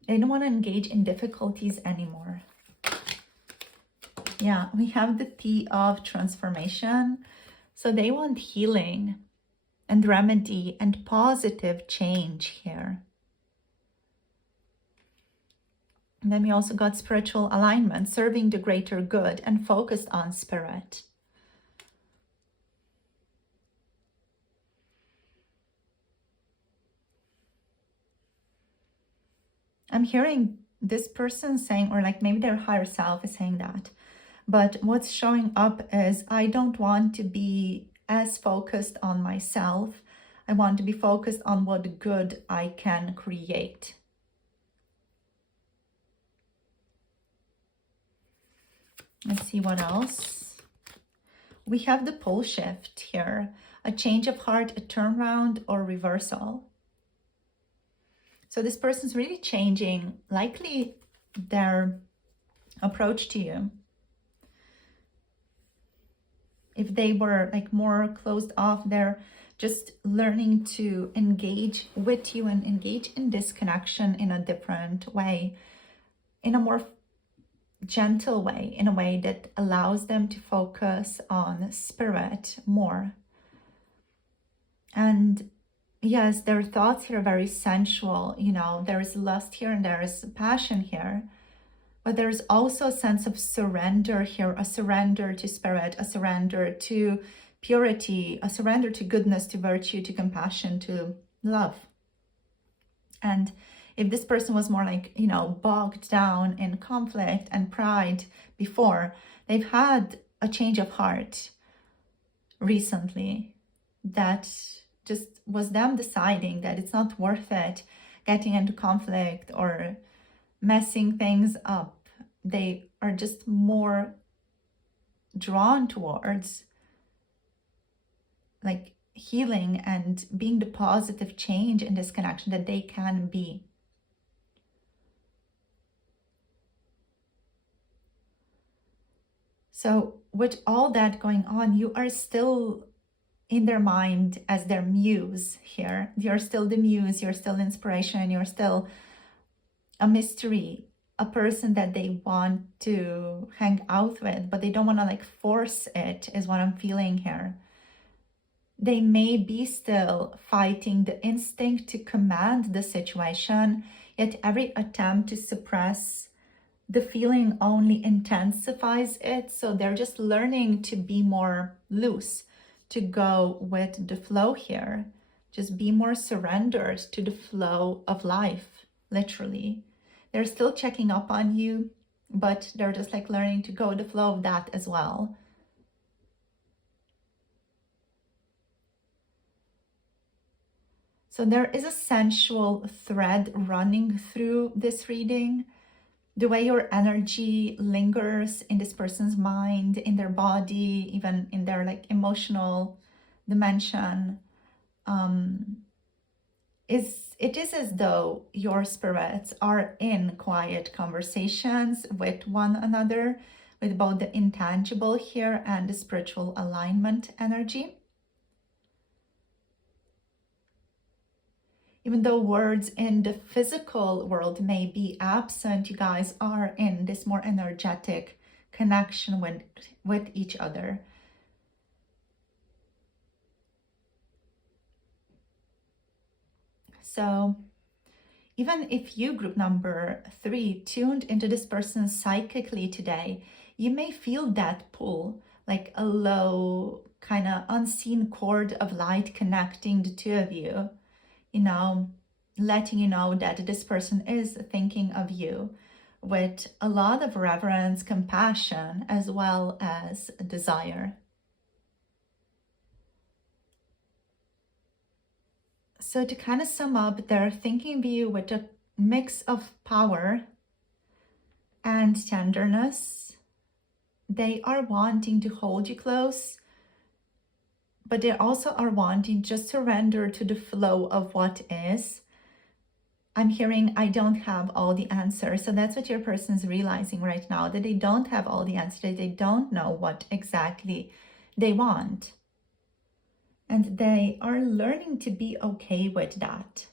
They don't want to engage in difficulties anymore. Yeah, we have the T of transformation. So they want healing and remedy and positive change here. And then we also got spiritual alignment, serving the greater good and focused on spirit. I'm hearing this person saying, or like maybe their higher self is saying that, but what's showing up is, I don't want to be as focused on myself. I want to be focused on what good I can create. Let's see what else. We have the pole shift here, a change of heart, a turnaround or reversal. So this person's really changing, likely their approach to you. If they were like more closed off, they're just learning to engage with you and engage in this connection in a different way, in a more gentle way, in a way that allows them to focus on spirit more. And yes, their thoughts here are very sensual, you know, there is lust here and there is passion here. But there's also a sense of surrender here, a surrender to spirit, a surrender to purity, a surrender to goodness, to virtue, to compassion, to love. And if this person was more like, you know, bogged down in conflict and pride before, they've had a change of heart recently that just was them deciding that it's not worth it getting into conflict or messing things up. They are just more drawn towards like healing and being the positive change in this connection that they can be. So with all that going on, you are still in their mind as their muse here. You're still the muse, you're still inspiration, you're still a mystery, a person that they want to hang out with, but they don't want to like force it, is what I'm feeling here. They may be still fighting the instinct to command the situation, yet every attempt to suppress the feeling only intensifies it. So they're just learning to be more loose, to go with the flow here. Just be more surrendered to the flow of life, literally. They're still checking up on you, but they're just like learning to go with the flow of that as well. So there is a sensual thread running through this reading. The way your energy lingers in this person's mind, in their body, even in their like emotional dimension, it is as though your spirits are in quiet conversations with one another, with both the intangible here and the spiritual alignment energy. Even though words in the physical world may be absent, you guys are in this more energetic connection with each other. So even if you, group number 3, tuned into this person psychically today, you may feel that pull, like a low, kind of unseen cord of light connecting the two of you, you know, letting you know that this person is thinking of you with a lot of reverence, compassion, as well as desire. So to kind of sum up, they're thinking of you with a mix of power and tenderness. They are wanting to hold you close, but they also are wanting just surrender to the flow of what is. I'm hearing, I don't have all the answers. So that's what your person is realizing right now, that they don't have all the answers. They don't know what exactly they want. And they are learning to be okay with that.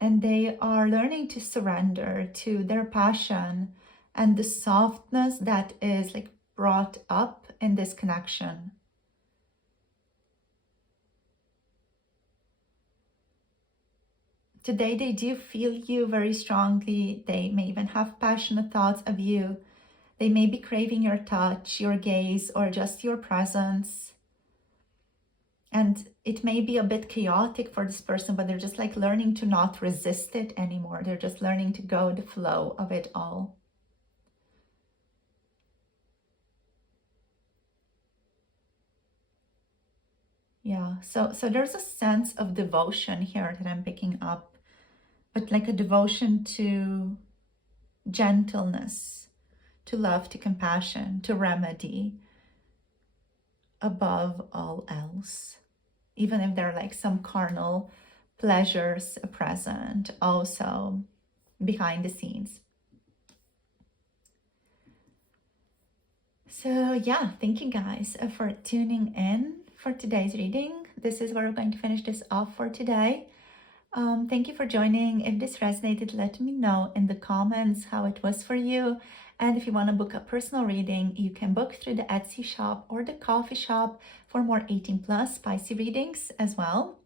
And they are learning to surrender to their passion and the softness that is like brought up in this connection. Today they do feel you very strongly. They may even have passionate thoughts of you. They may be craving your touch, your gaze, or just your presence. And it may be a bit chaotic for this person, but they're just like learning to not resist it anymore. They're just learning to go the flow of it all. Yeah, so there's a sense of devotion here that I'm picking up, but like a devotion to gentleness, to love, to compassion, to remedy above all else. Even if there are like some carnal pleasures present also behind the scenes. So yeah, thank you guys for tuning in for today's reading. This is where we're going to finish this off for today. Thank you for joining. If this resonated, let me know in the comments how it was for you. And if you want to book a personal reading, you can book through the Etsy shop or the coffee shop for more 18+ spicy readings as well.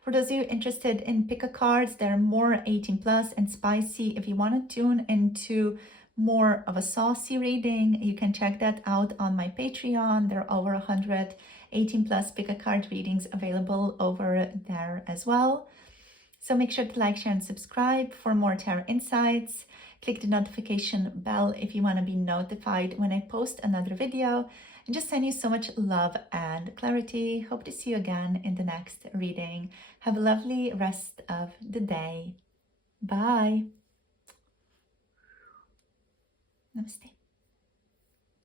For those of you interested in pick a cards, there are more 18+ and spicy. If you want to tune into more of a saucy reading, you can check that out on my Patreon. There are over 100 18+ pick a card readings available over there as well. So make sure to like, share, and subscribe for more tarot insights. Click the notification bell if you want to be notified when I post another video. And just send you so much love and clarity. Hope to see you again in the next reading. Have a lovely rest of the day. Bye. Namaste.